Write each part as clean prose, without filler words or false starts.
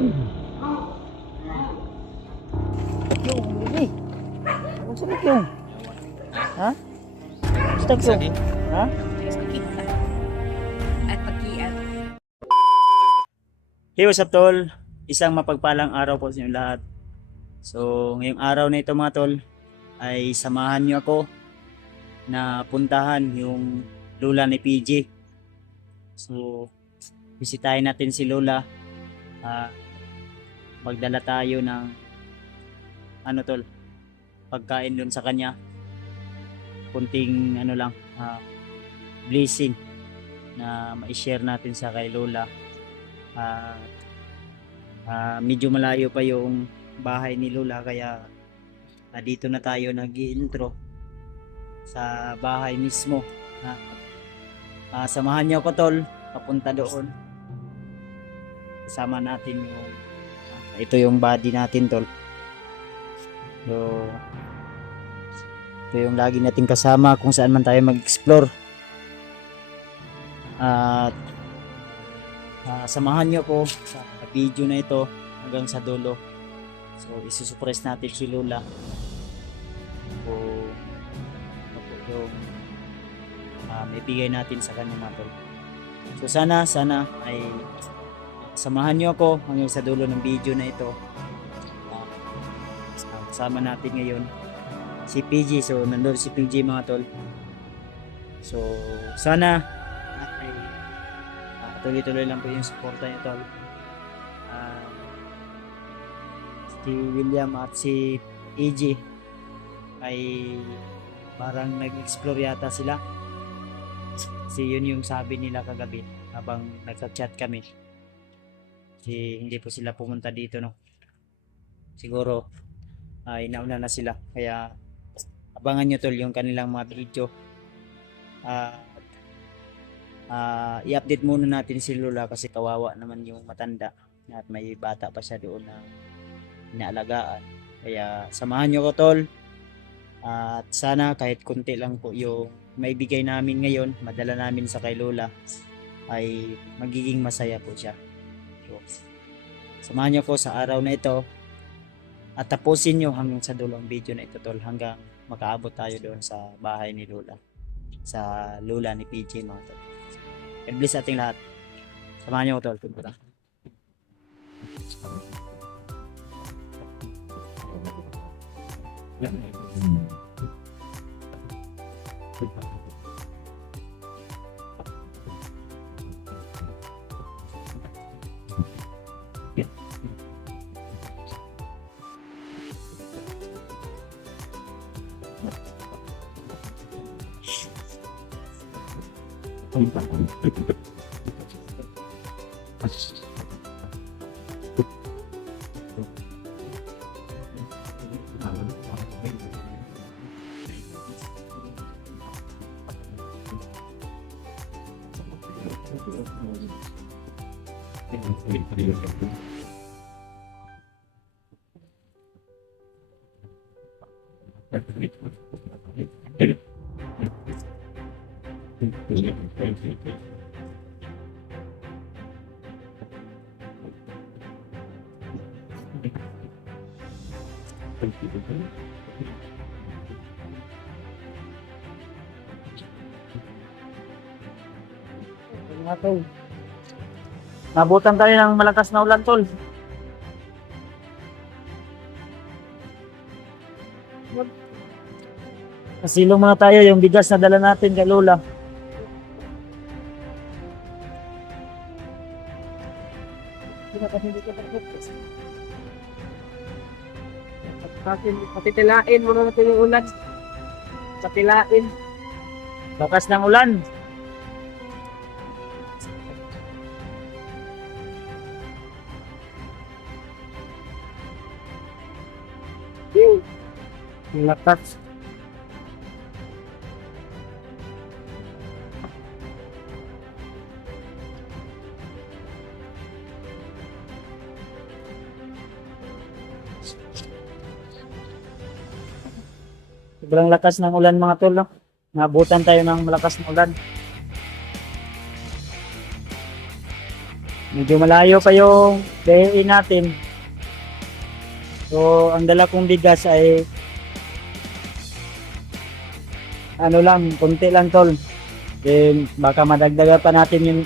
Yung, ini. Ang sakit yung. Ha? Sakit yung. Ha? At pakian. Hey, what's up tol? Isang mapagpalang araw po sa inyo lahat. So, ngayong araw na ito mga tol, ay samahan niyo ako na puntahan yung lola ni PJ. So, bisitahin natin si lola. Magdala tayo ng ano tol, pagkain dun sa kanya. Kunting ano lang, blessing na ma-share natin sa kay lola. Medyo malayo pa yung bahay ni lola, kaya dito na tayo nag-i-intro sa bahay mismo. Samahan niyo ako tol, papunta doon. Kasama natin yung ito yung body natin tol. So, ito yung lagi natin kasama kung saan man tayo mag-explore. At samahan nyo ko sa video na ito hanggang sa dulo. So, isusurprise natin si lola. So, yung ibigay natin sa kanya mga tol. So, sana ay samahan nyo ako hanggang sa dulo ng video na ito. Kasama natin ngayon si PG. So, nandun si PG mga tol. So, sana ay tuloy-tuloy lang po yung suporta niyo tol. Si William at si EG ay parang nag-explore yata sila. Kasi yun yung sabi nila kagabi habang nagka-chat kami. Kasi hindi po sila pumunta dito, no. Siguro nauna na sila, kaya abangan nyo tol yung kanilang mga video. I-update muna natin si lola kasi kawawa naman yung matanda at may bata pa siya doon na inaalagaan. Kaya samahan nyo ko tol, at sana kahit kunti lang po yung maibigay namin ngayon, madala namin sa kay lola, ay magiging masaya po siya. So, samahan nyo ko sa araw na ito at tapusin nyo hanggang sa dulo ang video na ito tol, hanggang makaabot tayo doon sa bahay ni lola, sa lola ni PJ mga tol. God bless ating lahat. Samahan nyo ko tol, punta. Nabutan tayo ng malakas na ulan tol. Kasilong muna tayo yung bigas na dala natin kay lola. Patitilain muna natin yung ulan. Patilain. Lakas ng ulan. Lakas. Sobrang lakas ng ulan mga tol, no? Nabutan tayo ng malakas na ulan. Medyo malayo pa yung dahiin natin. So, ang dala kong bigas ay ano lang, konti lang tol. Then, baka madagdagan pa natin yung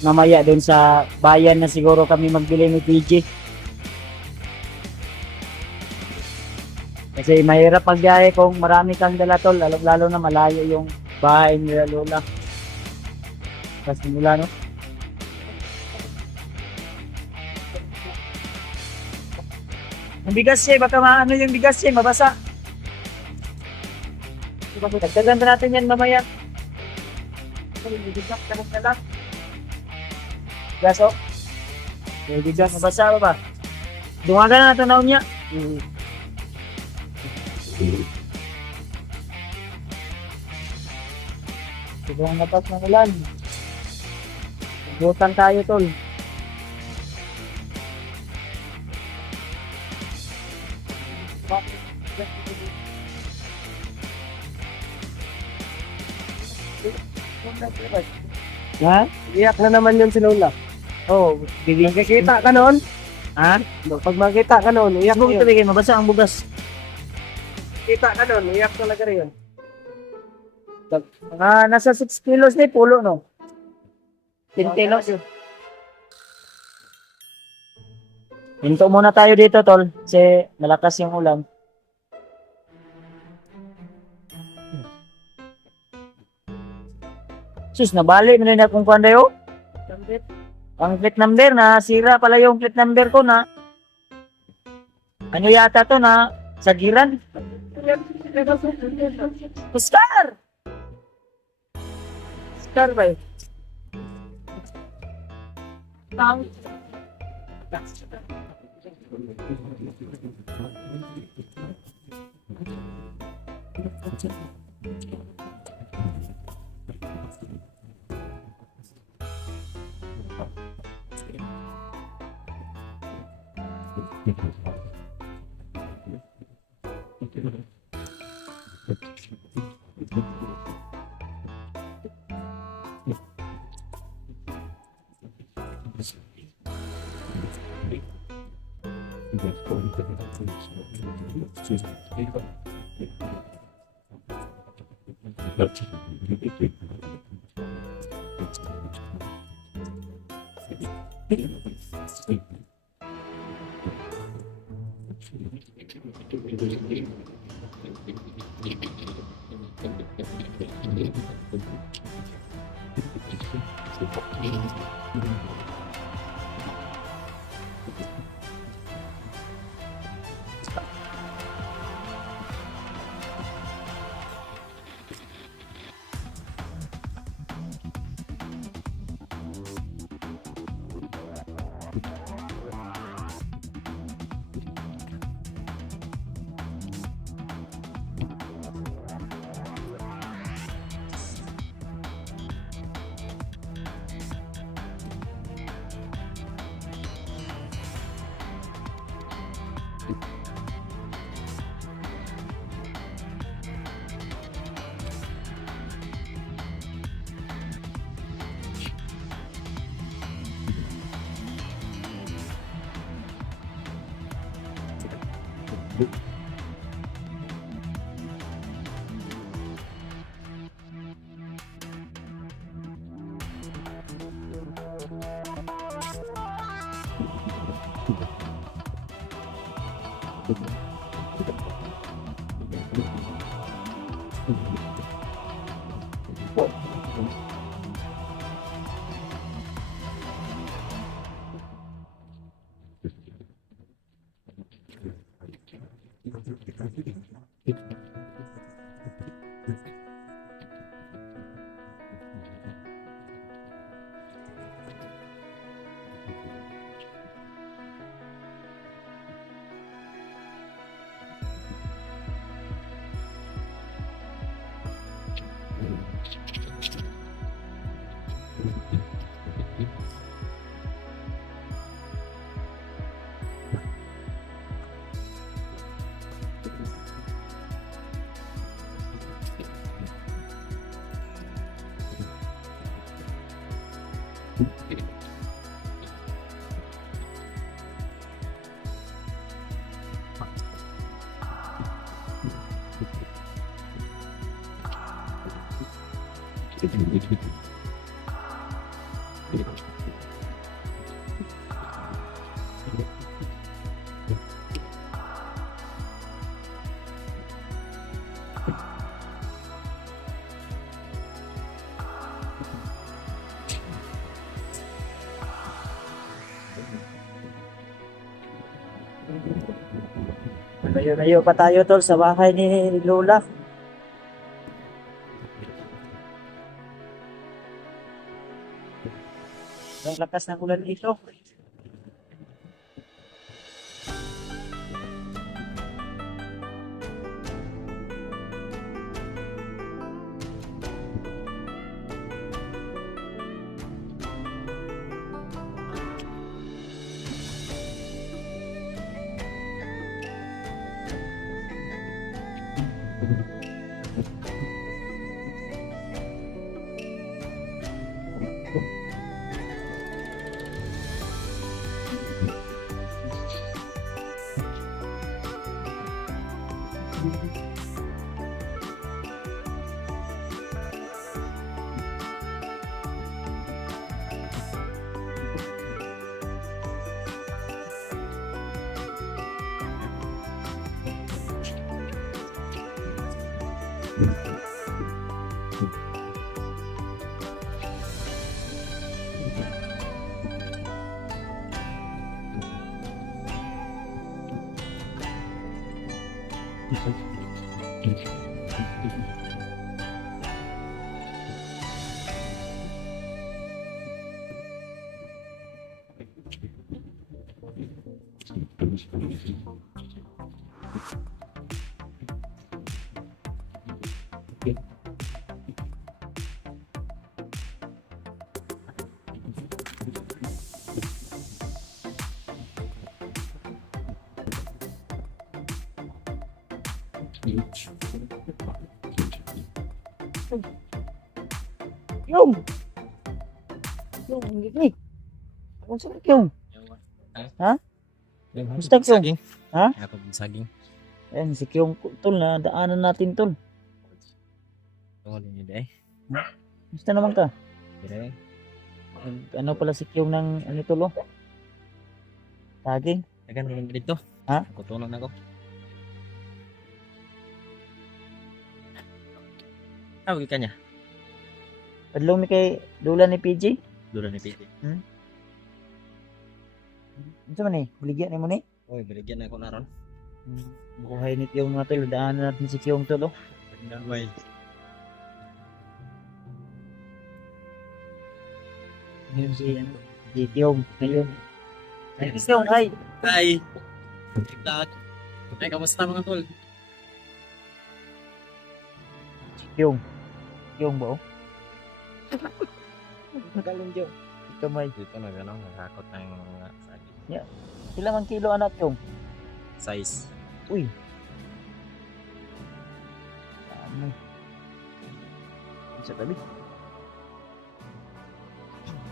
mamaya doon sa bayan na siguro kami magbili ng PG. Kasi mahirap pagbiyahe kung marami kang dala tol, lalo na malayo yung bahay nila lola. Kasi mula no? Ang bigas eh, baka maano yung bigas eh, mabasa. Dagdagan na natin yan mamaya. Bigas na lang. Bigas o? Bigas, mabasa ba ba? Dungagan na natin niya. Sobrang lakas ng ulan. Butan tayo tol. Ha? Iyak na naman yun si Lola. Oo, bibigyan. Magkikita ka noon. Ha? Pag makita ka noon, iyak mo Huwag yun. ito mabasa ang bugas. Kita ka noon, iyak talaga rin yun. Nasa 6 kilos na pulo, no? 10 kilos. Hinto muna tayo dito, tol. Kasi malakas yung ulan. Sus, nabali mo na kung kuhan dayo. Ang plate number na, sira pala yung plate number ko na. Ano yata to na, sagiran? Oscar! Oscar ba yun? Layo-layo pa tayo tol sa bahay ni Lola. Ang lakas ng ulan dito. Yung! Yung, hindi. Kung saan yung? Ha? Gusto ko. Saging. Ha? Ako ng saging. Ayan, si Kyong tol na daanan natin tol. Tungkol niyo deh. Gusto naman ka? Dire. Ano pala si Kyong ng ano tol oh? Saging? Agan naman dito. Ha? Ako tunan ako. Tawag ka niya. Padlong mi kay Lola ni PJ? Dula ni Piti. Ano man eh? Buligyan ni mo ni? Oy, baligyan na ako naron. Buhay ni Kyong nga tol. Daanan natin si Kyong tol oh. Way. Ngayon si Kyong. Ngayon. Ay, Kyong, ay! Hi. TikTok. Ay, kamusta mga tol? Si Kyong. Kyong ba oh? Magaling Kyong. Kamay. Dito na gano'n, nakakot na yung mga saging. Ilang ang kilo anak Kyong? Size. Uy. Ano? Sa tabi.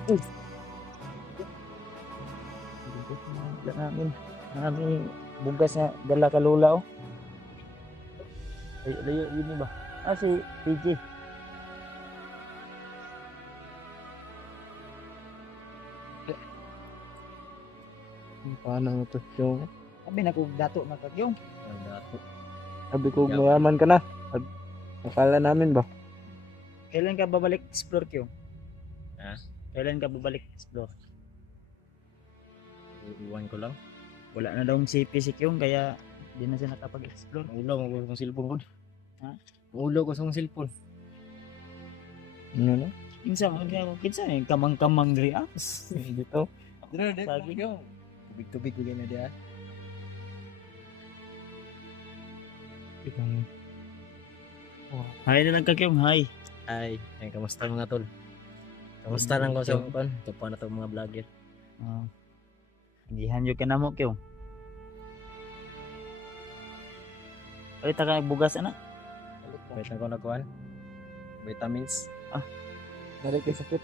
Uy. Wala namin. Namin bugas na dala ka Lola oh. Ay, layo yun ba? Ah, si PJ. Paano ito yung... Sabi na kung dato na kagyong. Ang dato. Sabi ko, mayaman ka na. Akala namin ba? Kailan ka babalik explore Kyong? Ha? Kailan ka babalik explore? Iwan ko lang. Wala na daw CP si Kyong kaya di na siya nakapag-explore. Ulo ko sa cellphone ko. Ha? Ulo ko sa cellphone. Ano na? Kinsa eh, kamang-kamang reacts. Dito. Dire, dire. Sabi ko. Tubig-tubig ko na dia. Hi na lang ka Kyong, hi. Ay, kamusta mga tol? Kamusta lang ko sa kon? Ito pa na to mga vlogger. Gihan yung ka na mo Kyong. Palita ka bugas na. Wait na ko nagkuhan. Vitamins. Dali kay sakit.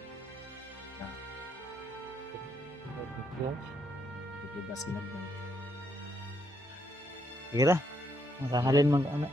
Hindi ba sinag man? Sige na. Masahalin mag anak.